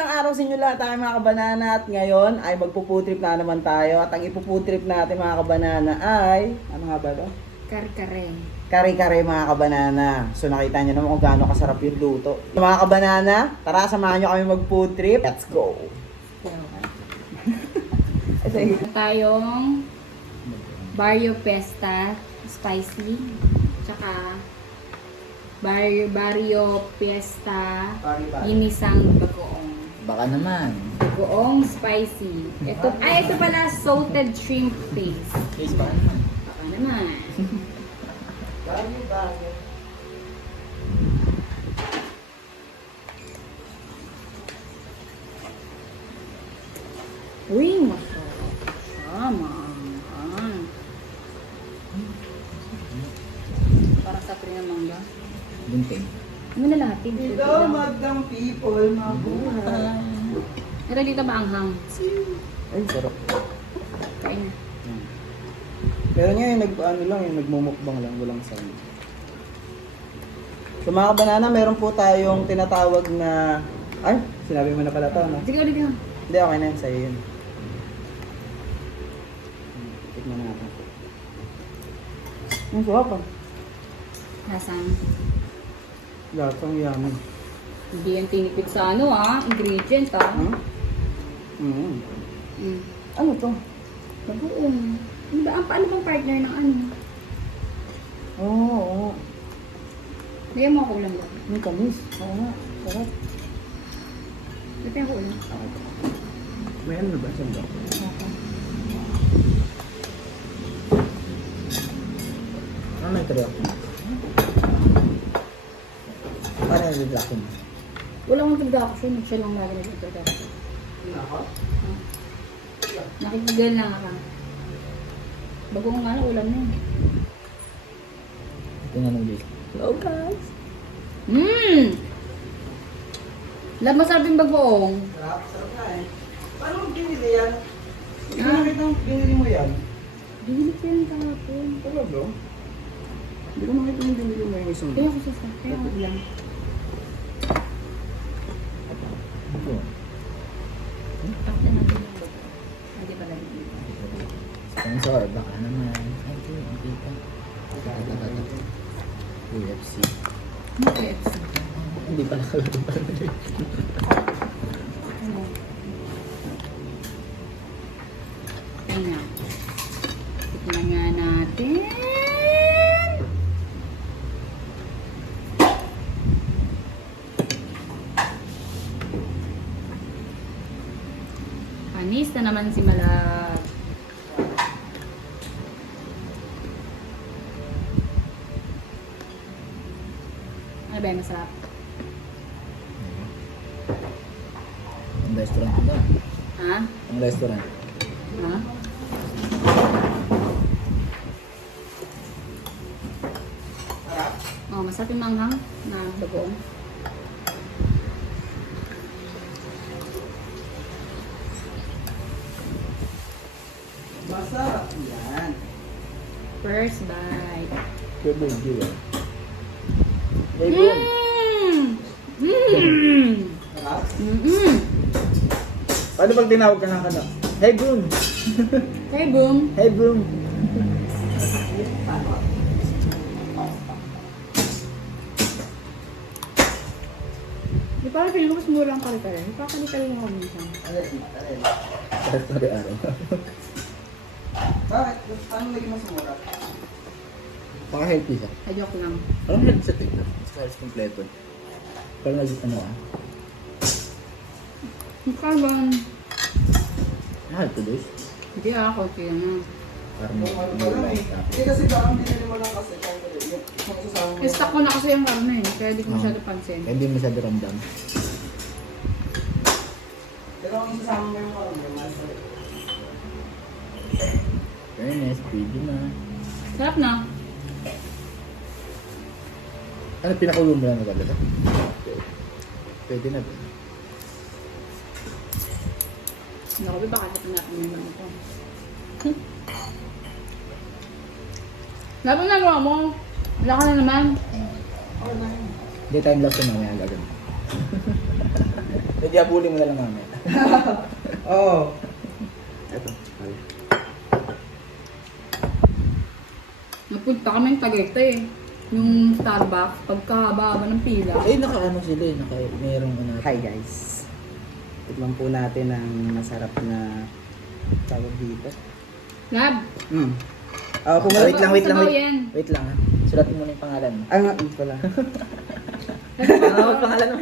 magandang araw sa inyo lahat mga kabanana at ngayon ay magpuputrip na naman tayo at ang ipuputrip natin mga kabanana ay ano nga ba ito? Kare-kare. Kare-kare mga kabanana. So nakita nyo naman kung gaano kasarap yung luto. So, mga kabanana, tara samahan nyo kami mag-food trip. Let's go! Tayong Barrio Pesta Spicy tsaka Barrio Fiesta Ginisang Bagoong. Baka naman. Bagoong spicy. Ito pala salted shrimp paste. Please, baka naman. Baka naman. Uy, masarap siya, maanghang. Para sa pre ng mangga. Gunting. Ano na lahat? Hello, magdang people, mabuhay. Ito dito ba anghang? Ay, sarap. Kain na. Pero ngayon, nagmumukbang lang, walang sound. So mga kabanana, meron po tayong tinatawag na... Ay, sinabi mo na pala to, no? Sige ulit lang. Hindi, okay na yun, sa'yo yun. Tikman natin. Ang sarap ah. Nasaan? Lasang yaman. Hindi yan tinipid sa ingredient Hmm? Mm. Mm. Ano to? Bagoong. Ano ba? Paano bang partner ng ano? Oo, oo. Lagyan mo ako ulam ba? Ang kamis. Oo nga, sarap. Lagyan ko ulam. May ano na ba? Saan ba? Ah, may trio. Paano yung biblakin mo? Wala akong production. Siya lang lagi nag-production. Ako? Nakikigal lang ako. Bagoong nga ulam na yun. Tingnan mo dito. Hello guys! Lab masarap yung bagoong. Sarap, sarap na eh. Paano mo binili yan? Hindi ko nakita ang binili mo yan. Binili ko yan kahapon. Talaga? Hindi ko nakita yung binili mo yung isang. Kaya ako sa kaya ako ulam. Ito. Takta natin yung bagoong. Hindi pala yun. Sponsor, baka naman. Ay, ito yung kita. UFC. Ano KFC? Hindi pala kalado pala. Ano? Ayun na. Tikman nga natin. Panis na naman si Malab. Ano ba yung masarap? Ang restaurant ba? Ha? Ang restaurant. Ha? Oh, masarap yung manghang na bagoong. Masarap yan. First bite. Good boy, Gila. Sarap? Paano pag tinawag ka ng kanak? Hey, Boom! Hey, boom. Hey, Boom! Di parang feeling ko mas mura ang kare-kare. Di pa kare-kare yung ako minsan. Araw. Bakit? Paano lagi mo sa mura? Baka healthy siya. Ay, joke lang. Parang healthy sa tignan. Basta halos kompleto. Parang naging Mukha ba? mahal to this. Hindi ako, kaya na. Parang Hindi kasi parang binili mo lang kasi kung masasama mo. Stock ko na kasi yung karne eh. Kaya di ko masyado pansin. Kaya hindi masyado ramdam. Pero kung sasama mo yung karne, masarap. Fairness, pwede na. Sarap na. Ano, pinakulo mo lang na talaga? Pwede na ba? Naku, baka natin natin yung mga ito. Laban na gawa mo. Wala ka na naman. Okay na yun. Hindi, time lapse na mamaya gagawin. Pwede abulin mo na lang mamaya. Oo. Ito. Napunta kami ng Tagaytay eh. Yung Starbucks, pagkahaba-haba ng pila. Naka-ano sila eh. Merong ano. Hi guys. Tikman po natin ang masarap na tawag dito. Lab, Wait lang, wait lang, sabaw wait. yan. Wait lang ha. Sulatin mo na yung pangalan mo. Ay nga, yun pala. Ano pangalan mo?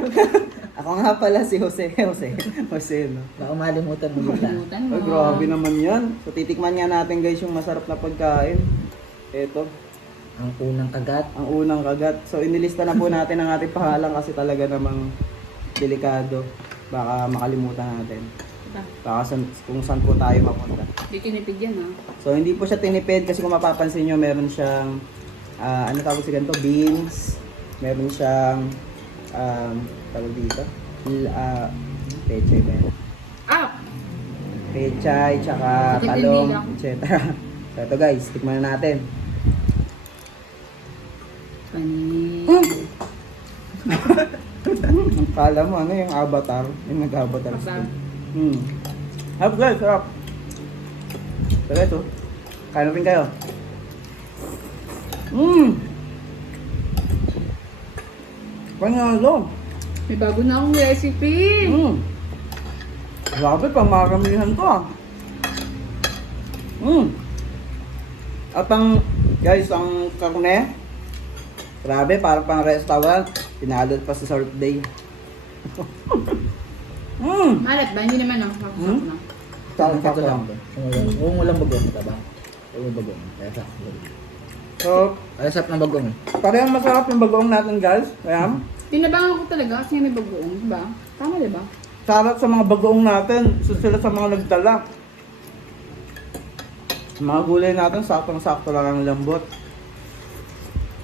Ako nga pala si Jose. Jose, no? Baka malimutan mo bigla. Kalimutan mo. Ay, grabe naman yan. So, titikman nga natin guys yung masarap na pagkain. Ito, Ang unang kagat. ang unang kagat. So, inilista na po natin ang ating pangalan kasi talaga namang delikado. Baka makalimutan natin. Diba? Baka kung saan po tayo mapunta. Di tinipid yan ha. So, hindi po siya tinipid kasi kung mapapansin nyo, meron siyang, ano tawag sa ganito? Beans. Meron siyang, tawag dito? Pechay ba yan? Ah! Pechay, tsaka Pati talong, bilang. etc. So, ito guys, tikman na natin. Panis. Kala mo, ano yung avatar? Yung nag-avatar Aba. skin. Sarap guys, sarap. Pero ito, kain rin kayo. Panalo. May bago na akong recipe. Grabe, pamaramihan to ah. At ang, guys, ang karne, grabe, parang pang restaurant. Pinalot pa sa birthday. Malat ba? Hindi naman ah. Kapasok na. Sakto lang ba? Kung walang bagong ka ba? Walang bagong. Kaya sakto. So, Kaya sarap ng bagong eh. parehong masarap yung bagoong natin guys. Kaya, Tinabangan ko talaga kasi may bagoong, diba? Tama diba? sarap sa mga bagoong natin. So, sila sa mga nagdala. Mga gulay natin, saktong-sakto lang ang lambot.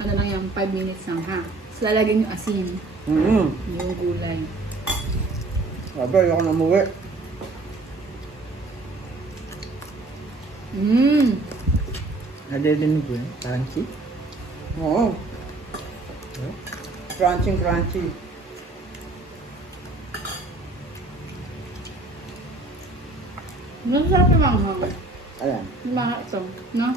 Ano lang yan, 5 minutes lang ha. Tapos lalagyan yung asin, yung gulay. Grabe, ayoko na umuwi. Nadidinig ko yun. Parang si. Oo. Crunchy. Masarap yung manghang. Ayan. Yung mga ito, no?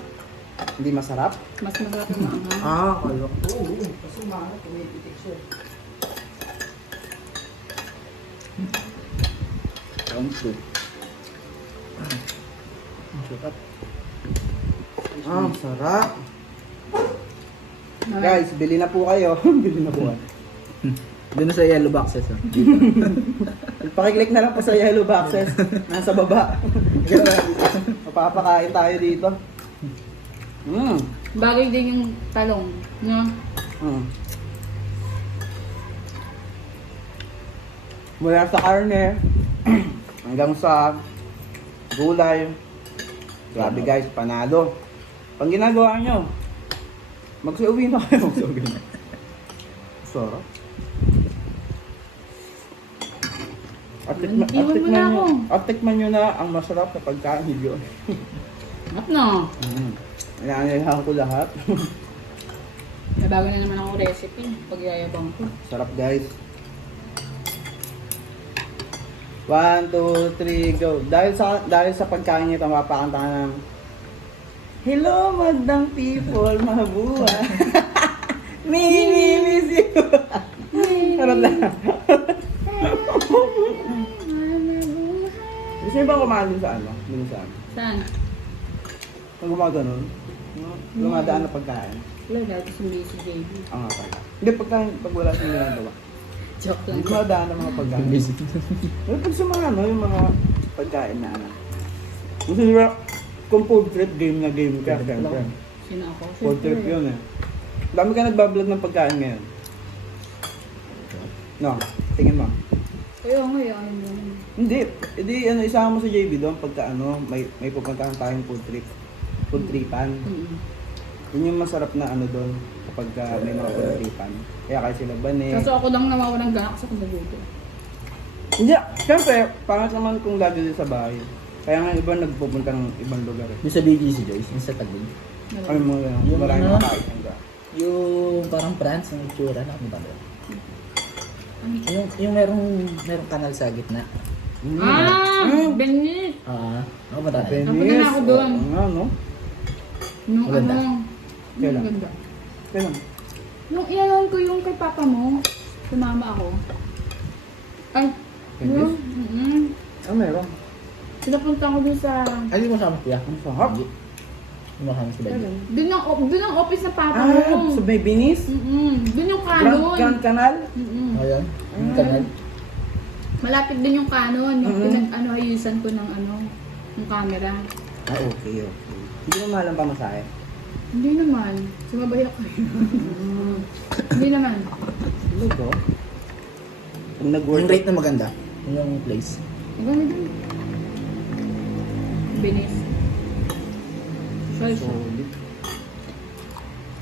Hindi masarap? Mas masarap yung manghang. Kalo. Oo. Kasi mahanap, tumipitik siya. Round 2. Ang sarap. Sarap. Guys, bili na po kayo. Bili na po kayo. Doon sa yellow boxes ah. Pakiclick na lang po sa yellow boxes. Nasa baba. Mapapakain tayo dito. Bagay din yung talong, no? Mula sa karne, hanggang sa gulay. Grabe guys, panalo. Pag ginagawa nyo, magsiuwi na kayo. Magsiuwi na. Sarap. Iwan mo na ako. Tikman nyo na ang masarap na pagkain yun. At no? Inanyayahan ko lahat. May bago na naman akong recipe. Pag yayabang ko. Sarap guys. 1, 2, 3, go. Dahil sa pagkain nito, mapakanta ka ng Hello, magdang people, mabuhay. Miss you. Sarap lang. Gusto niyo ba kumain dun sa ano? Dun sa ano? Saan? Kung gumaganon? Lumadaan na pagkain. Wala, dati sumbi si JB. Nga pala. Hindi, pag wala siyang ginagawa. Joke lang. Lumadaan ng mga pagkain. Pero pag sa mga ano, yung mga pagkain na ano. Kasi di ba, kung food trip, game na game ka. Siyempre. Sino ako? Food trip yun eh. Dami ka nagbablog ng pagkain ngayon. No, tingin mo. Ayaw nga, ayaw mo. Hindi, ano, isama mo sa JB doon pagka ano, may pupuntahan tayong food trip. Food tripan. Yun yung masarap na ano doon kapag may mga food tripan. Kaya kahit sila Bane. Kaso ako lang nawawalang gana kasi kung naguto. Hindi, syempre, pangat naman kung lagi din sa bahay. Kaya nga iba nagpupunta ng ibang lugar eh. Yung sa BGC Joyce, yung sa Taguig. Ano mo yun? Yung Maraming ano? makain hangga. Yung parang France, yung itsura na ano ba doon? Yung merong kanal sa gitna. Benis! Ako ba dati? Napunta na ako doon. Nga, no? Nung Maganda. Kailan? Maganda. Kailan? Nung inanon ko yung kay papa mo, sumama ako. Ay, Benis? yun. Ah, meron. Pinapunta ko dun sa... Ay, di mo sama siya. Ang sarap. Hindi. Hindi mo sama si Benji. Dun ang office na papa Ah, mo. sa may Binis? Dun yung Grand, kanon. Grand Canal? Ayan. Yung kanal. Malapit din yung kanon. Yung ayusan ko ng yung camera. Ah, okay. Hindi mo mahal ang pamasahe. Hindi naman. Sumabay ako. Hindi naman. Ano to? Kung Yung nag-work rate na maganda. Yung place. Maganda din. Binis. Solid. solid.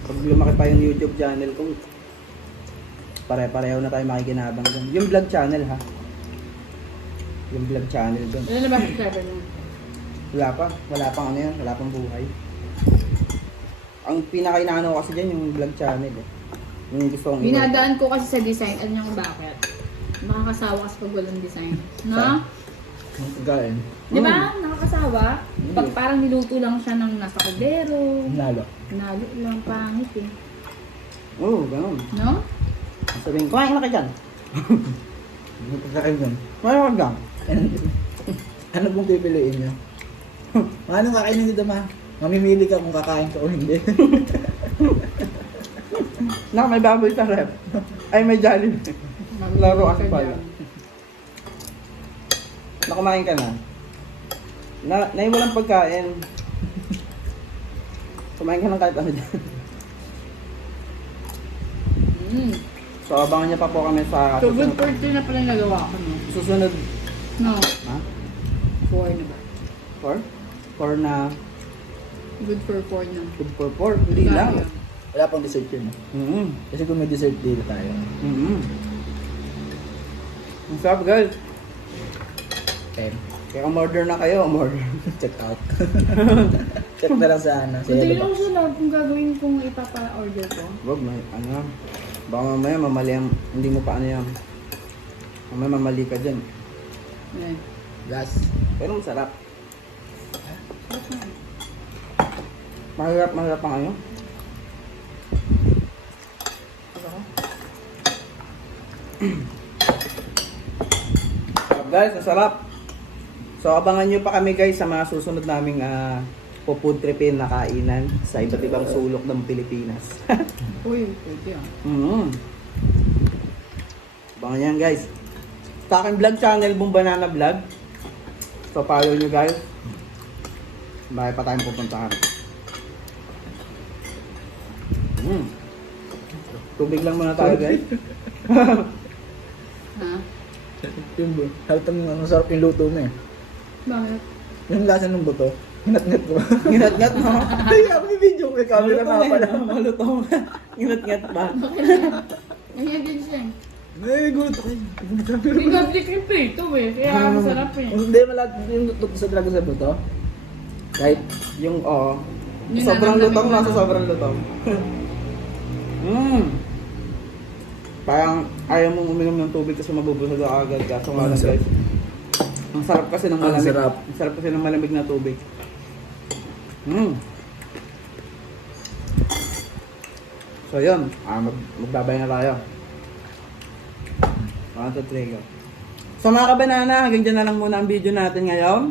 Pag lumaki pa yung YouTube channel ko, pare-pareho na tayo makikinabang doon. Yung vlog channel ha. Yung vlog channel doon. Ano na ba ang server mo? Wala pang ano yan, wala pang buhay. Ang pinaka-inaano ko kasi dyan yung vlog channel eh. Yung gusto kong Binadaan ko kasi sa design. Alam niyo kung bakit? Makakasawa kasi pag walang design. No? Yung pagkain. Di ba? Nakakasawa. Pag parang niluto lang siya ng nasa kaldero. Nalo. Nalo lang, pangit eh. Oo, ganun. No? Sabihin, kumain ka dyan. Yung pagkain yun. Kumain ka dyan. Ano pong pipiliin niyo? Anong kakainin niyo dama? Mamimili ka kung kakain ka o hindi. May baboy sa rep. Ay, may Jollibee. Laro kasi pala. Kumain ka na. Naiwalang pagkain. Kumain ka ng kahit ano dyan. So, abangan niya pa po kami sa So, good for 2 na pala yung nagawa ko, no? susunod. No. Ha? 4 na ba? 4 na Good for 4 na. good for 4. Hindi lang. Wala pang dessert yun. Kasi kung may dessert dito tayo. Ang sarap guys. Okay. Kaya umorder na kayo, umorder. Check out. Check na lang sa ano. Sa Hindi yellow lang box. siya lang kung gagawin kong ipapa-order ko. Wag na, ano. Baka mamaya mamali ang, hindi mo pa ano yan. Mamaya mamali ka dyan. Ayan. Gas. Pero masarap. Mahirap pa ngayon. Sarap guys, masarap. So abangan nyo pa kami guys sa mga susunod naming food tripin na kainan sa iba't ibang sulok ng Pilipinas. Uy, pwede ah. Abangan yan guys. Sa aking vlog channel, Boom Banana Vlog. So follow nyo guys. Marami pa tayong pupuntahan. Tubig lang muna tayo guys. Ha? Yung halatang masarap yung luto mo eh. Bakit? Yung lasa ng buto. Hinat-ngat ko ba? Nginat-ngat mo. Hindi ako may video ko. Camera nga pala. Malutong. Nginat-ngat ba? Ganyan din siya eh. Ay, gulat ako. Hindi nga blik yung prito eh. Kaya masarap eh. Hindi, malat yung luto ko sa talaga sa buto. Kahit Yung Yung sobrang nararamdaman lutong, ko nasa na. sobrang lutong. Parang ayaw mong uminom ng tubig kasi mabubusog ka agad. Kaso nga lang guys. Ang sarap kasi ng Ang malamig. sarap. Ang sarap kasi ng malamig na tubig. So yun, magbabay na tayo. 1, 2, 3, go. So mga kabanana, hanggang dyan na lang muna ang video natin ngayon.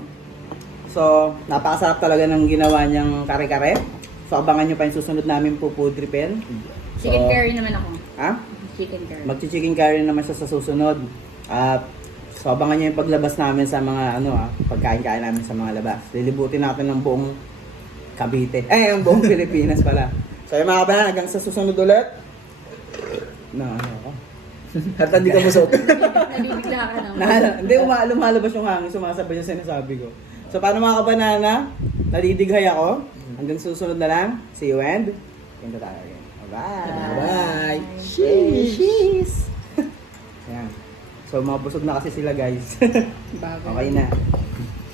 So, napakasarap talaga ng ginawa niyang kare-kare. So abangan nyo pa yung susunod namin po food tripin. Chicken curry naman ako. Ha? Chicken curry. Magchi-chicken curry naman siya sa susunod. At so abangan nyo yung paglabas namin sa mga pagkain-kain namin sa mga labas. Lilibutin natin ng buong Cavite. Ang buong Pilipinas pala. So yung mga kabayan, hanggang sa susunod ulit. At hindi ka musot. Nabibigla ka naman. Hindi, lumalabas yung hangin. Sumasabay yung sinasabi ko. So paano mga kabanana? Nadidighay ako. Hanggang susunod na lang. See you and punta tayo again. Bye-bye. Bye. Cheese! Ayan. So mga busog na kasi sila guys. Bago. Okay na.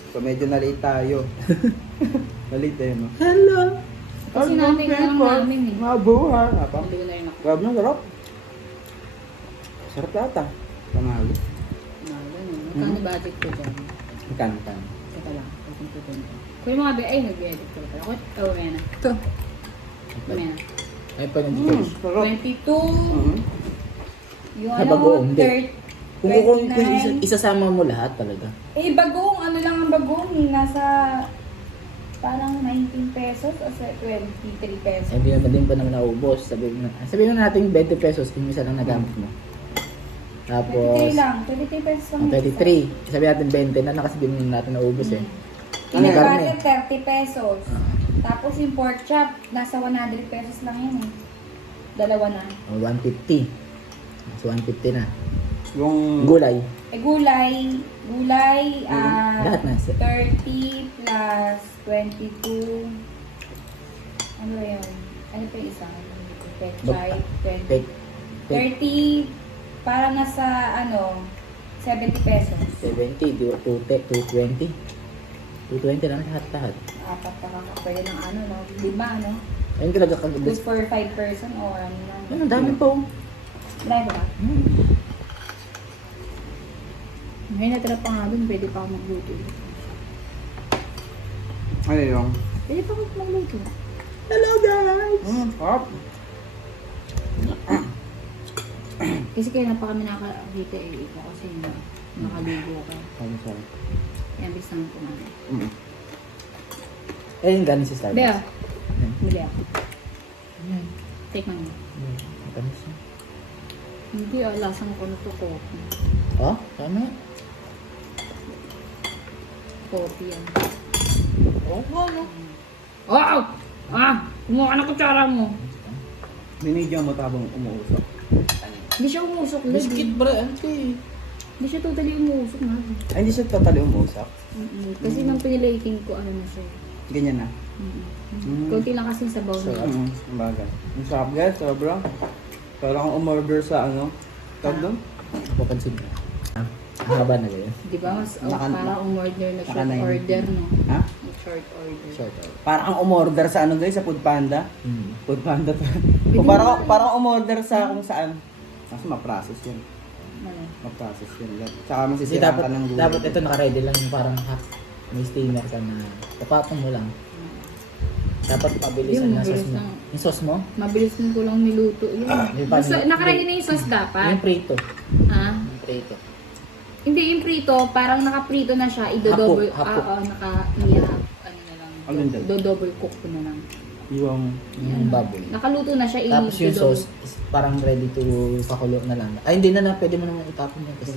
So medyo na-late tayo. Na-late eh, no? Hello. Kasi namin na lang namin eh. Mabuhay. Hindi na yun ako. Grabe na, sarap. Sarap lata. Panalo. Magkano budget ko dyan? Magkano? Teka lang, pupuntutin ko. Kung yung mga ay, nag-edit ko pala. Oh, yan na. Ito. Yan na. Ay pa ng Gcash. Sarap. 22. Yung Sa ano, bagoong, hindi. 30. Kung 29. isasama mo lahat talaga. Eh, bagong, ano lang ang bagong eh. Nasa parang 19 pesos o 23 pesos. Hindi naman din pa naman naubos. Sabihin na natin 20 pesos yung isa lang nagamit mo. Tapos, 23 lang. 23 pesos lang. ang 33. Sabi natin 20 na nakasabihin natin naubos eh. Yung Ano, karne? natin 30 pesos. Ah. Tapos yung pork chop, nasa 100 pesos lang yun eh. Dalawa na. 150. So 150 na. Yung... Gulay. Eh gulay, Lahat na. 30 plus 22. Ano yun? Ano pa yung isa? Pechay, 20. Pek. 30, para nasa ano, 70 pesos. 70, 220. 220 lang lahat. Apat na kakapwede ng ano, no? 5, no? Ayun talaga Good kagagas. for 5 person or ano lang. Ayun, ang dami po. Marami ba? Ngayon natira pa nga dun, pwede pa ako magluto. Ano yung... Pwede pa ako magluto. Hello guys! Sarap. Kasi kaya na pa kami nakakita eh, ikaw kasi nakaligo ka. Ano sarap. Kaya bis naman kumain. Ayun, galing si Starbucks. Hindi ah. Ayun. Bili ako. Ayun. Take man mo. Matamis na. Hindi ah, lasang ko na to coffee. Oh, tama. Coffee yan. Oo nga, no? Wow! Ah! Kumuha ka ng kutsara mo. Binigyan mo tabang umuusap. Hindi siya umusok, Lord. Biscuit bro, auntie. Hindi siya totally umusok na. Ay, hindi siya totally umuusap. Kasi nang pinilating ko, ano na siya. Ganyan na. Kunti lang kasi sa bowl Sarap. niya. Ang bagay. Ang sarap guys, sobra. Parang akong umorder sa ano. Tawag doon? Papansin mo. Ang haba na ganyan. Di ba? Mas Naka- parang umorder na short naka- order, no? Ha? Short order. Short out. Parang ang umorder sa ano guys, sa Food Panda. Food Panda to. O parang umorder sa kung saan. Kasi ma-process yun. Ano? Ma-process yun. Tsaka Kasi masisira dapat, ka ng gulay. dapat ito naka-ready lang yung parang half. May steamer ka na tapatong mo lang. Dapat mabilis Yung ang sauce mabilis mo. lang. Yung sauce mo? Mabilis mo ko lang niluto yun. Yung Basta, paano- nakaready na yung sauce dapat. Yung prito. Ha? Yung prito. Hindi, yung prito, parang nakaprito na siya, ido-double, Hapo. oo, ano na lang, Alin dyan? do-double cook ko na lang. Yung... Yung baboy. Nakaluto na siya, Tapos yung i-double. sauce is parang ready to pakulo na lang. Ay hindi na pwede mo naman itapon yan kasi.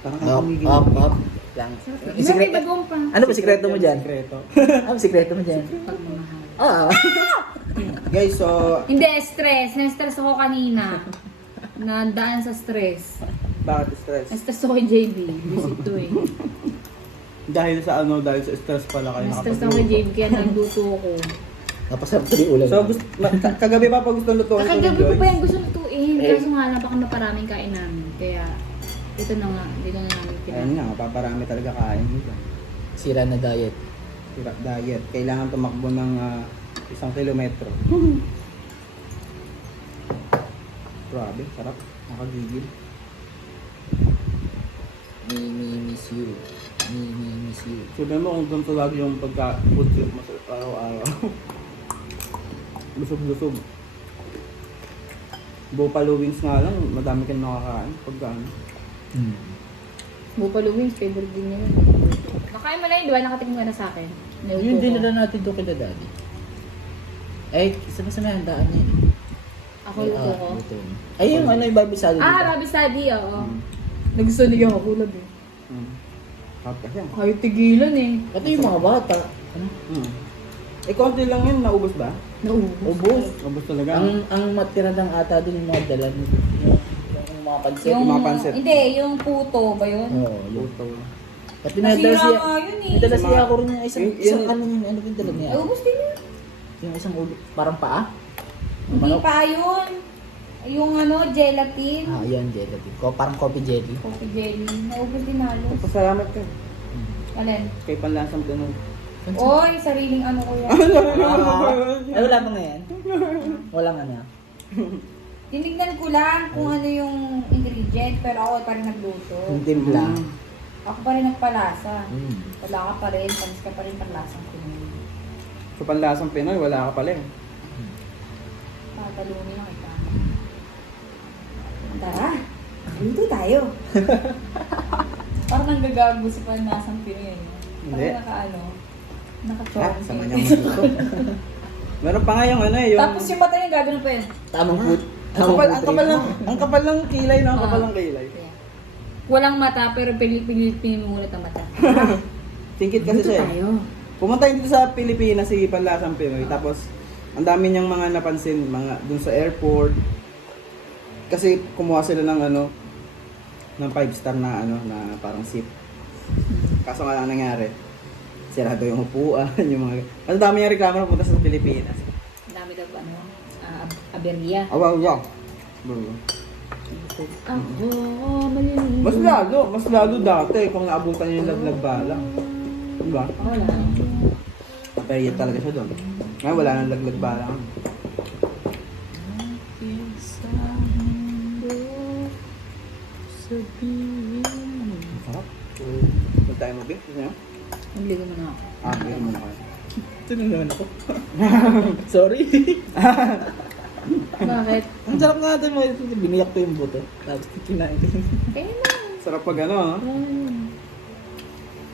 Parang Up, kumigil. up, up. Lang. May Sikreto, bagong pa. ano ba sikreto mo dyan? Sikreto. Ano ba sikreto mo dyan? Pagmamahal. Ah, Guys, so... Hindi, stress. Na-stress ako kanina. Nadaan sa stress. Bakit stress? Na-stress ako kay JB. Visit to eh. Dahil sa ano, dahil sa stress pala kayo Na-stress ako kay JB kaya nagluto ko. napasarap tuloy ulam. So, kagabi pa pag gusto lutuin ko ni Kakagabi ko pa Joyce. yung gusto lutuin. Eh. Kaso nga lang baka maparaming kain namin. Kaya, ito na nga. Dito na namin Ayun kinain. nga, mapaparami talaga kain dito. Sira na diet. Hirap diet. Kailangan tumakbo ng 1 kilometro. Grabe, sarap. Nakagigil. Me miss you. Me miss you. Sabi mo kung ganito lagi yung pagka-food trip mo sa araw-araw. Busog-busog. Buffalo wings nga lang, madami ka nakakain. Pagka ano. Buffalo wings, favorite din nila. Nakain mo na yun, di ba? Nakatingin ka na sa akin. Niluto Yun ko. din na natin doon kila daddy. Eh, isa pa sa may handaan niya eh. Ako luto ko. luto niya. Ay, yung ano yung Barbie salad. Ah, diba? Robbie Sadie, oo. Mm. Nagustunig ako kulab eh. Sarap kasi. Kahit tigilan eh. Pati yung mga bata. Ano? Eh, konti lang yun. Naubos ba? Naubos. Ubus. Naubos talaga. Ang matira ng ata dun yung mga dalan. Yung mga pansit. Yung, mga pansit. Hindi, yung puto ba yun? Oo, yun. Puto. Pati may dala Nasira siya. nga yun eh. May dala Yung siya mga- ako rin yung isang, Yun- isang yun- ano yun, ano yung dala niya? Naubos din yun. Yung isang ulo, parang paa? Hindi Manok? pa yun. Yung ano, gelatin. Ah, yan, jelly. Parang coffee jelly. Coffee jelly. Naubos din halos. Pasalamat ka. Alin? Kay panlasang ganun. Oy, sariling ano ko yan. Ay, wala pa ngayon. Wala nga niya. Tinignan ko lang kung ano yung ingredient, pero ako pa rin nagluto. Yung timpla. Ako pa rin nagpalasa. Mm. Wala ka pa rin, panis ka pa rin palasang Pinoy. Sa panlasang Pinoy, wala ka pala eh. Patalunin lang kita. Tara, luto tayo. Parang nanggagago sa panlasang Pinoy. Hindi. Parang Ah, naka-chonky. sama niya magluto. Meron pa nga yung ano eh, yung... Tapos yung mata niya gagano pa yun. Tamang food. Ang kapal ng kilay, no? Ang kapal ng kilay. Yeah. Walang mata, pero pilitin mo ulit ang mata. Tingkit kasi Dito siya eh. tayo. Pumunta yun dito sa Pilipinas, si Panlasang Pinoy. Tapos, ang dami niyang mga napansin, mga dun sa airport. Kasi kumuha sila ng ano, ng 5-star na ano, na parang seat. Kaso nga lang nangyari, sirado yung upuan, yung mga... Ang dami niyang reklamo na punta sa Pilipinas. Ang dami daw aberya. Awaw, yeah. Ako, maliliit. Mas lalo dati kung naabutan niya yung laglag bala. Diba? Wala. Napahiyat talaga siya doon. Ngayon wala nang laglag bala. Sarap. Huwag tayo mo, Bing. Gusto niyo? Nagligo mo na ako. Hindi mo na kayo. Ito na naman ako. Sorry. Bakit? Ang sarap nga ito mo. Biniyak ko yung buto. Tapos kinain ko. Kaya na. Sarap pag ano, ha?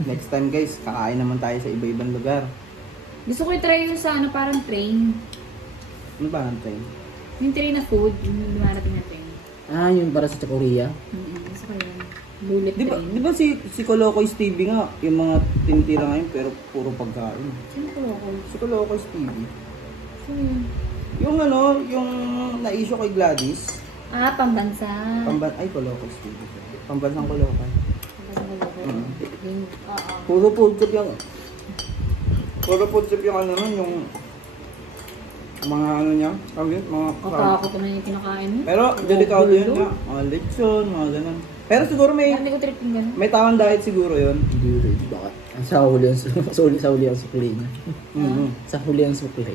Next time guys, kakain naman tayo sa iba-ibang lugar. Gusto ko i-try yung sa ano, parang train. Ano ba ang train? Yung train na food, yung dumarating na train. Ah, yung para sa Korea. Gusto ko yun. Bullet Di train. ba si Colocoy Stevie nga, yung mga tinitira ngayon pero puro pagkain. Sino ko ako? Si Colocoy Stevie. Sino yun? Yung ano, yung na-issue kay Gladys. Ah, pambansa. Ay, Colocoy Stevie. Pambansang Colocoy. Pambansa ko ako. Mm. Yung, oo. Puro food trip yung... Puro food trip yung ano nun, yung... Mga ano niya, mga... Katakot na yung kinakain mo. Pero, delikado yun nga. Mga lechon, mga ganun. Pero siguro Hindi ko trip yung gano'n. may tamang diet siguro yun. Hindi ko rin. Bakit? Sa huli ang sukli niya. Mm-hmm. Sa huli ang sukli.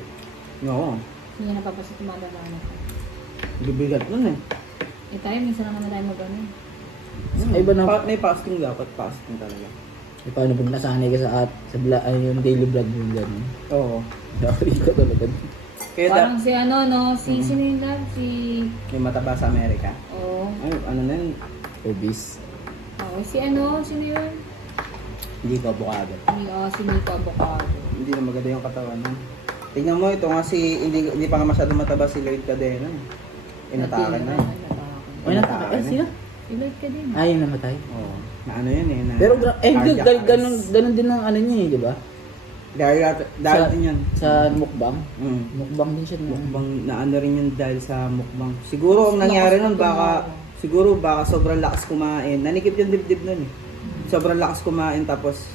Oo. Hindi na papasok tumadadaan ako. Bibigat nun eh. Eh tayo, minsan naman na tayo mag-ano. Ay ba na? May fasting dapat, fasting talaga. Eh, paano pag nasanay ka sa yung daily vlog mo yung gano'n? Oo. Sorry ka talaga. Kaya Parang si ano, no? Si sino yun lang? Si... yung mataba sa Amerika. Oh. Ay, ano na yun? Obese. Oh, si ano? Sino yun? Hindi ko avocado. Si Nico Avocado. Hindi na maganda yung katawan nun. Tingnan mo, ito nga si, hindi pa nga masyado mataba si Lloyd Cadena. Inatake na yun. Ay, nataka. Eh, sino? Si Lloyd ka din. Ah, yung namatay. Oo. Na ano yun eh. Na Pero, cardiac arrest. ganun din ang ano niya eh, di ba? Dahil din yan. Sa mukbang. Mm. Mukbang din siya. Mukbang, na ano rin yun dahil sa mukbang. Siguro ang nangyari nun, baka sobrang lakas kumain. Nanikip yung dibdib nun eh. Sobrang lakas kumain tapos,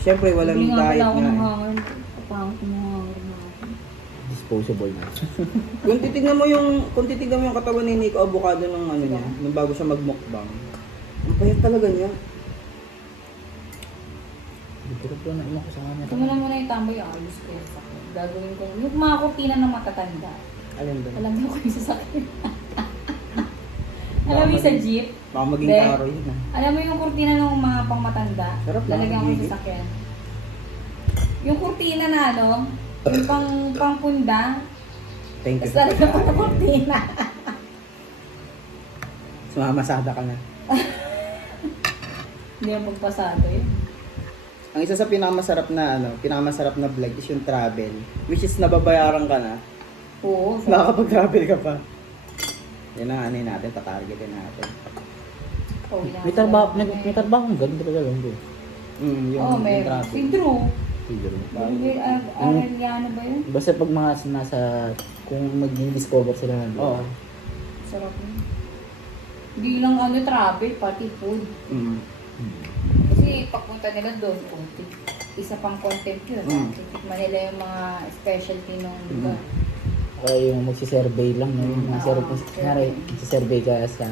syempre walang Bili nga diet pala ako nga ng eh. hangin. Kapangit mo hangin na ako. Disposable na. Kung titignan mo yung katawan ni Nico Avocado nung ano niya, nung bago siya magmukbang. Ang payat talaga niya. Pero po na ko sa kanya. Ito muna yung tamboy, ayos ko yung sakit. Gagawin ko, yung mga kurtina ng matatanda. Alin ba? Alam mo ko yung sasakyan. Alam mo yung sa jeep? Baka maging Be. karo yun ah. Alam mo yung kurtina ng mga pangmatanda? Sarap lang, Lalagyan ko yung gigit. sasakyan. Yung kurtina na ano, yung pangpunda, Thank you. tapos lalagyan ko ng kurtina. Sumamasada ka na. Hindi ako magpasado eh. Ang isa sa pinakamasarap na vlog is yung travel. Which is nababayaran ka na. Oo. Nakakapag-travel ka pa. Yan ang ano natin, tatargetin natin. May trabaho kang ganun talaga lang bro. Oo, may travel. si Drew. Siguro. Arellano ba yun? Basta pag mga nasa, kung mag-discover sila na Oo. Sarap yun. Hindi lang ano travel, pati food. Mm. Kasi pagpunta nila doon, isa pang content yun. Mm. Titikman nila yung mga specialty ng lugar. Kaya yung magsisurvey lang, no? Mga magsisurvey ka sa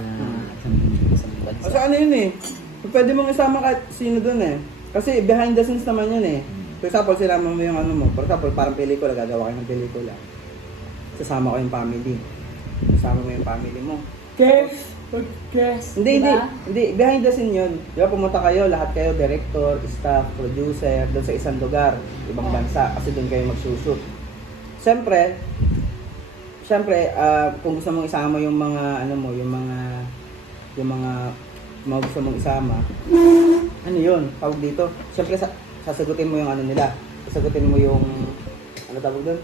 isang bansa. Kasi ano yun eh, pwede mong isama kahit sino dun eh. Kasi behind the scenes naman yun eh. For example, sinama mo yung ano mo. For example, parang pelikula, gagawa kayo ng pelikula. Sasama ko yung family. Tapos kasama mo yung family mo. Guess. Guess. Hindi. Behind the scene yun. Di ba pumunta kayo, lahat kayo, director, staff, producer, doon sa isang lugar, ibang bansa, kasi doon kayo magsushoot. Siyempre, kung gusto mong isama yung mga, ano mo, yung mga gusto mong isama, ano yun, tawag dito. Siyempre, sasagutin mo yung ano nila. Sasagutin mo yung, ano tawag doon?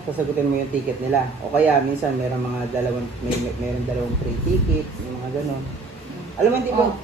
Sasagutin mo yung ticket nila. O kaya minsan mayroong dalawang free tickets, yung mga ganon. Alam mo, hindi ko,